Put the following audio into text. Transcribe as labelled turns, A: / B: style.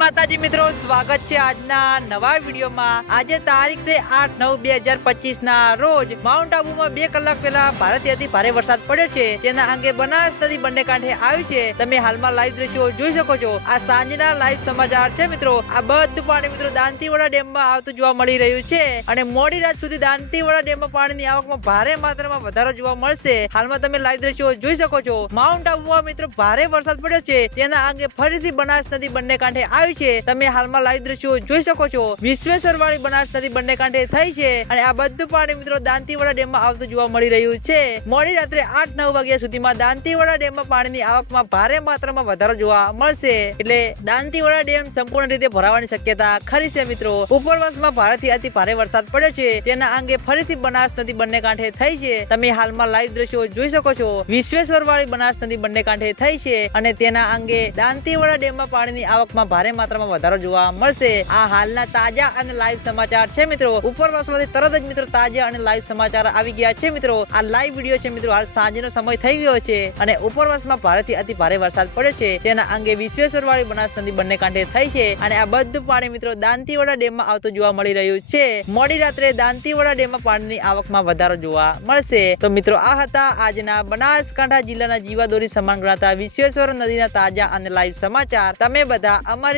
A: માતાજી મિત્રો, સ્વાગત છે આજના નવા વિડીયોમાં. આજે તારીખ છે આઠ નવ બે હજાર પચીસ ના રોજ માઉન્ટ આબુમાં બે કલાક પહેલા અતિ ભારે વરસાદ પડ્યો છે. તેના અંગે બનાસ નદી બંને કાંઠે આવ્યું છે. તમે હાલમાં લાઈવ દ્રશ્યો જોઈ શકો છો. આ સાંજના લાઈવ સમાચાર છે મિત્રો. આ બધું પાણી મિત્રો દાંતીવાડા ડેમમાં આવતું જોવા મળી રહ્યું છે. અને મોડી રાત સુધી દાંતીવાડા ડેમમાં પાણીની આવકમાં ભારે માત્રામાં વધારો જોવા મળશે. હાલમાં તમે લાઈવ દ્રશ્યો જોઈ શકો છો. માઉન્ટ આબુમાં મિત્રો ભારે વરસાદ પડ્યો છે. તેના અંગે ફરીથી બનાસ નદી બંને કાંઠે આવી છે. તમે હાલમાં લાઈવ દ્રશ્યો જોઈ શકો છો. વિશ્વેશ્વર વાળી બનાસ બંને કાંઠે થઈ છે. અને આ બધું પાણી મિત્રો દાંતીવાડા ડેમમાં આવતું જોવા મળી રહ્યું છે. મોડી રાત્રે આઠ નવ વાગ્યા સુધીમાં દાંતીવાડા ડેમમાં પાણીની આવકમાં ભારે માત્રામાં વધારો જોવા મળશે. એટલે દાંતીવાડા ડેમ સંપૂર્ણ રીતે ભરાવાની શક્યતા ખરી છે મિત્રો. ઉપરવાસમાં ભારેથી અતિ ભારે વરસાદ પડ્યો છે. તેના અંગે ફરીથી બનાસ નદી બંને કાંઠે થઈ છે. તમે હાલમાં લાઈવ દ્રશ્યો જોઈ શકો છો. વિશ્વેશ્વર વાળી બનાસ નદી બંને કાંઠે થઈ છે. અને તેના અંગે દાંતીવાડા ડેમમાં પાણીની આવકમાં ભારે માત્રામાં વધારો જોવા મળશે. આ હાલના તાજા અને લાઈવ સમાચાર છે મિત્રો. ઉપરવાસમાંથી તરત જ મિત્રો તાજા અને લાઈવ સમાચાર આવી ગયા છે મિત્રો. આ લાઈવ વીડિયો છે મિત્રો. હાલ સાંજનો સમય થઈ ગયો છે અને ઉપરવાસમાં ભારેથી અતિ ભારે વરસાદ પડ્યો છે. તેના અંગે વિશ્વેશ્વર વાળી બનાસ નદી બંને કાંઠે થઈ છે અને આ બધું પાણી મિત્રો દાંતીવાડા ડેમમાં આવતું જોવા મળી રહ્યું છે. મોડી રાત્રે દાંતીવાડા ડેમમાં પાણીની આવકમાં વધારો જોવા મળશે. તો મિત્રો, આ હતા આજના બનાસકાંઠા જિલ્લાના જીવાદોરી સમાન ગણાતા વિશ્વેશ્વર નદીના તાજા અને લાઈવ સમાચાર. તમે બધા અમારી